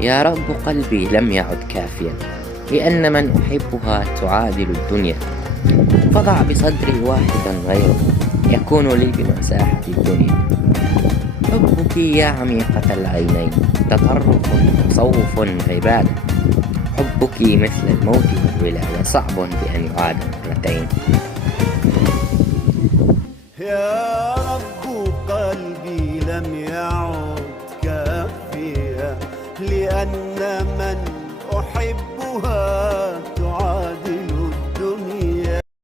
يا رب قلبي لم يعد كافيا، لأن من أحبها تعادل الدنيا. فضع بصدري واحدا غيره، يكون لي بمساحة الدنيا. حبك يا عميقة العينين تطرف تصوف عبادة. حبك مثل الموت والولادة، صعب بأن يعاد مرتين. يا رب قلبي لم يعد كافيا، لأن